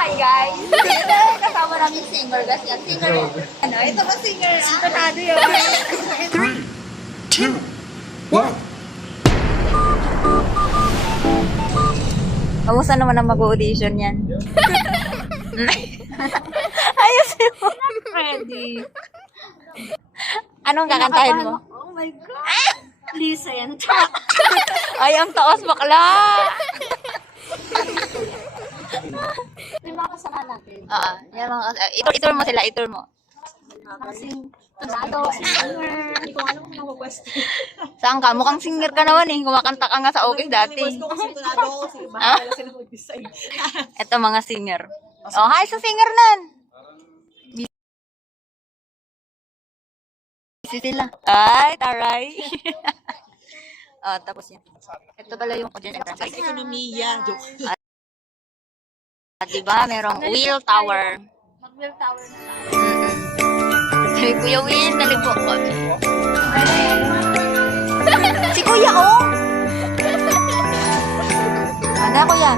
Hi guys! Ito kasama namin singer guys. Yan, singer. Ano, ito ba singer? Panado yun. 3, 2, 1. Kamusta naman ang mag-audition yan? Ayos yun. Ready. Anong kakantahin mo? Oh my God. Listen. Ay, ang taos bakla! Yung mga kasama natin. Yan mga itur mo sila, itur mo. Kasing tunado, singer. Hindi ko alam kung mag-question. Saan ka? Mukhang singer ka naman eh. Kumakanta ka nga sa office dati. Tunado ako. Sige, bahala sila mag-decide. Ito mga singer. Oh, hi sa singer nan! Busy sila. Ay, taray. Oh, tapos yan. Ito pala yung audience entrance. Ekonomiya. Joke. Diba? Merong wheel tower. Mag-wheel tower na lang. Si Kuya Will, nalipo ko. Si Kuya, oh! Ano, Kuya?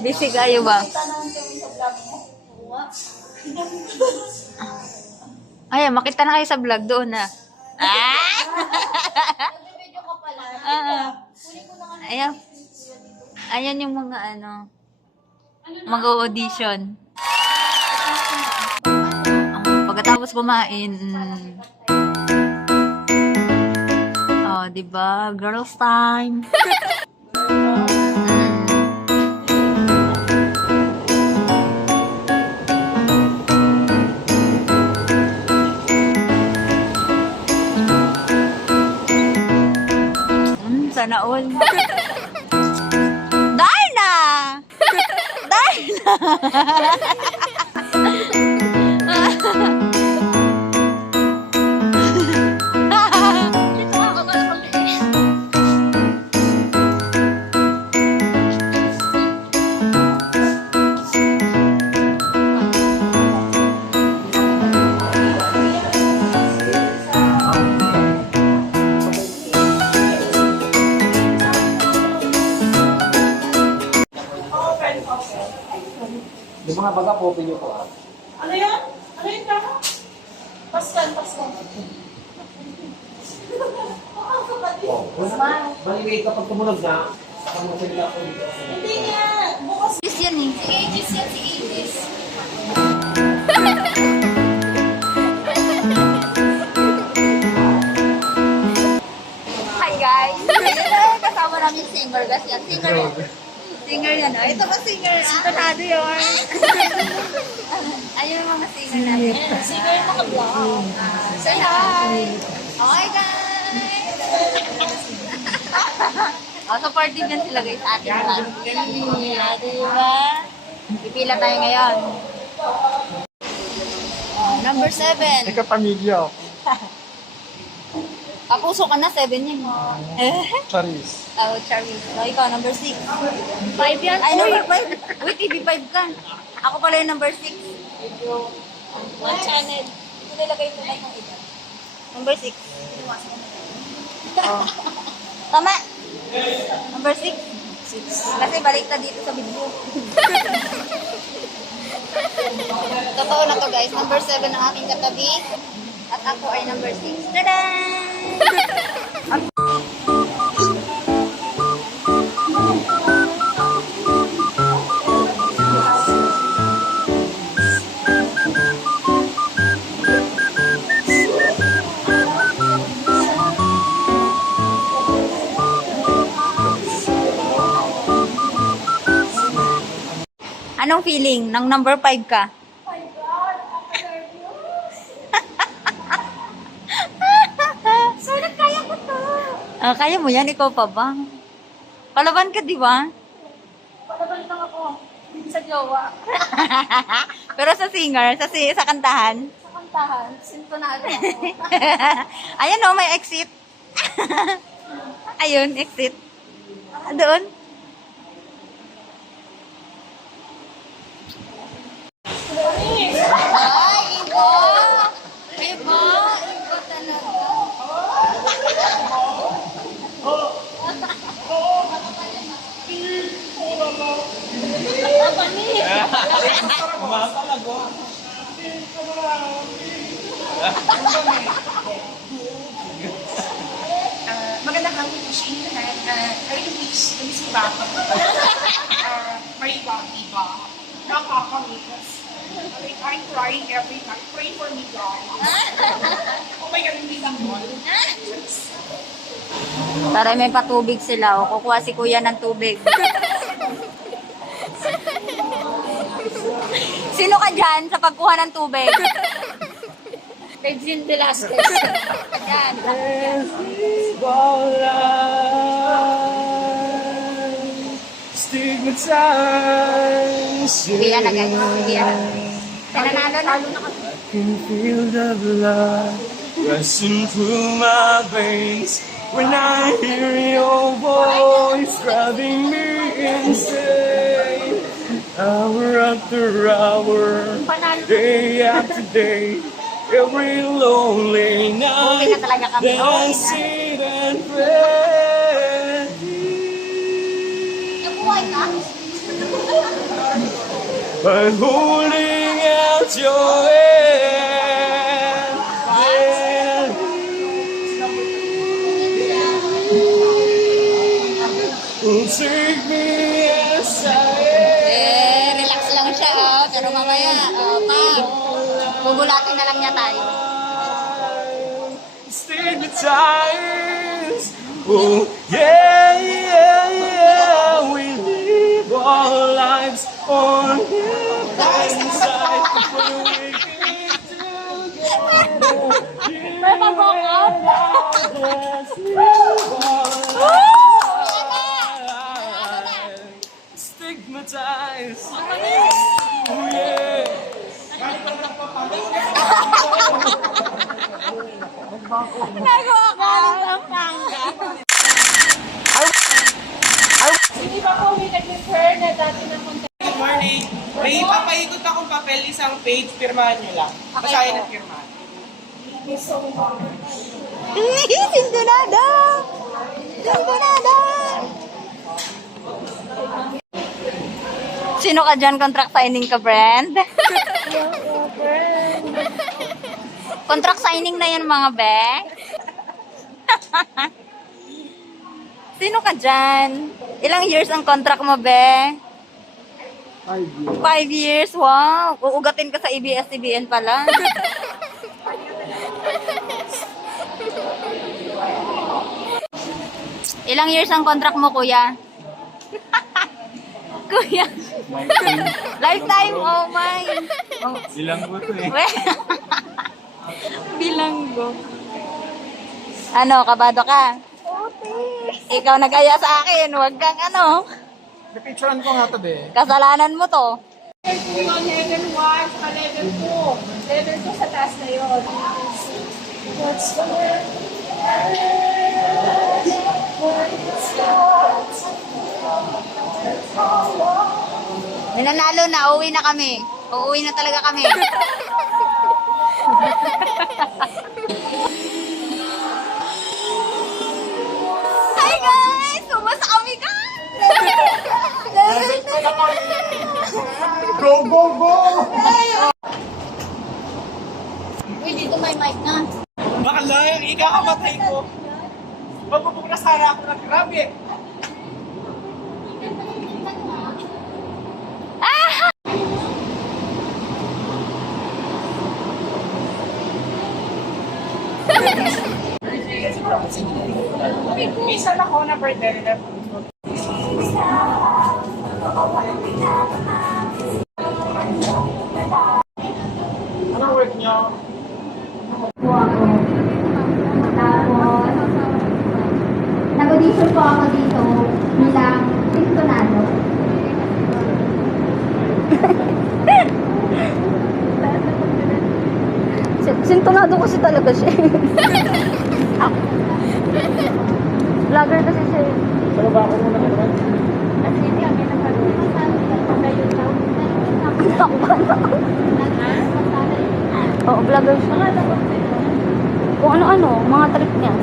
Busy kayo ba? Ay, makita na kayo sa vlog doon na. Ayan. Ayan yung mga ano, mga audition. Pagkatapos kumain, oh, diba? Girls time. Sana all. Darna! Darna! Yung mga baga po, pinyo po. Ano yan? Ano yun ka? Pascal, Pascal. Bali, kapag tumunog na, kamusin nila po dito. Hindi nga. Bukas. Yes, yan eh. Si Aegis yan, si Aegis. Hi guys! Ito kasama namin singer guys. Yan, singer. Singer yan. Oh. Ito ba singer? Panado yun. Ayun yung mga singer natin. Singer yung maka-vlog. Say hi! Hi guys! Oh, supportive yan sila guys sa ating vlog. Ganyan, diba? Pipila tayo ngayon. Oh, number 7. Ikaw pamilya. Kapuso ka na, 7 yan. Charis. Oh, Charis. So, ikaw, number 6. 5 yan. Ay, number 5. Wait, TV5 ka. Ako pala yung number 6. One channel. Nilagay ko na yung iba. Number 6. Oh. Tama. Number 6. Kasi balik na dito sa video. Totoo na to guys. Number 7 ang aking katabi. At ako ay number 6. Tada! Anong feeling nang number 5 ka? Sulit kaya ko to. Kaya mo yan, ikaw pa ba? Palaban ka, di ba? Palaban lang ako. Sa jowa. Pero sa singer, sa kantahan, Sa puntahan. Sintonado ako. Ayan o, may exit. Ayun, exit. Doon. Ay, iba! Iba! Iba talaga. Magandang hapon po sa inyo lahat. I wish si Papa. May diba? Nakakamitas. I'm crying every night. Pray for me, God. Oh my God, hindi lang yun. Tara, may patubig sila. O, kukuha si kuya ng tubig. Sino ka dyan sa pagkuha ng tubig? Regine Velasquez. Yan. Stigmatized. Hindi yan na guys. Hindi yan. Nananalo na. Can feel the blood rushing through my veins when I hear your voice driving me insane. Hour after hour, day after day, every lonely Okay night na talaga kami. that I Okay na. sit and pray. Nabuhay ka? By holding out your hand, then will take me as I am. Relax lang siya, oh. Pero mamaya, bubulatin na lang niya tayo. Stigmatized. Oh, yeah, yeah, yeah. We live our lives on inside. When we get together, May pabokot. Stigmatized. Oh, yeah. Nagawa ko ng pangga. Hindi ba po may nag-refer na dati na punta? Good morning. May papaikot akong papel, isang page, pirmahan nyo lang. Basahin at pirmahan. Sintonado! Sintonado! Sino ka dyan? Contract signing ka, friend? Contract signing na yan, mga be. Sino ka dyan? Ilang years ang contract mo, be? 5 years, wow. Uugatin ka sa ABS-CBN pala. Ilang years ang contract mo, kuya? Kuya. Lifetime, oh my. Oh. Bilanggo to eh. Bilanggo. Ano, kabado ka? Ikaw nag-aya sa akin, huwag kang ano. Napicturean ko nga to, be. Kasalanan mo to. Yun, level 1 sa level 2. Level 2 sa taas na yun. What's the word? May nanalo na, uuwi na kami. Uuwi na talaga kami. Hi guys! Sumasa kami guys! Go, go, go! Uy, dito may mic na. Bakla, yung ikakamatay ko. Magbubuk na sana ako ng grabe. Minsan ako na birthday na Anong work nyo? Nag-audition po ako dito bilang sintonado. Sintonado kasi talaga siya. Vlogger kasi siya. Sa baba ako muna naman. Oo, vlogger siya. Kung ano-ano, mga trip niya.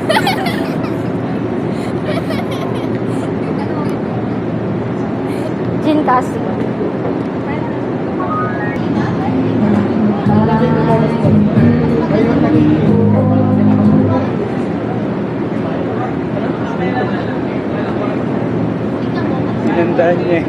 Jean Castro. Sinandahan niya.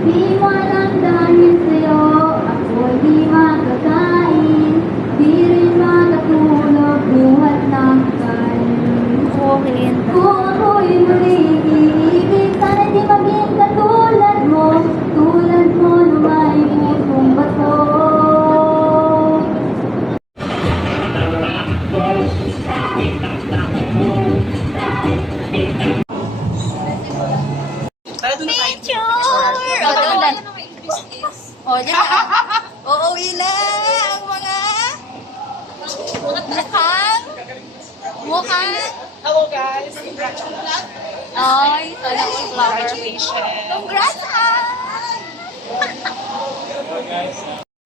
Di walang dahil sa'yo, ako'y di makakain, di rin makatulog buhat ng kain. Kuhin. Kung ako'y muling iibig, sana di maging katulad mo na may pusong bato. Tara doon na tayo. Picture! O, doon lang. O, dyan na. Uuwi na ang mga mukhang Hello guys! Congratulations! ay, sana all flower. Congratulations! Congrats,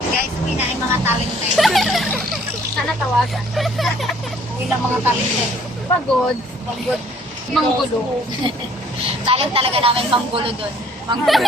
Guys, uwi na yung mga talented. Sana tawagan. Uwi na mga talented. Pagod. Manggulo. Talent talaga namin manggulo doon. Manggulo.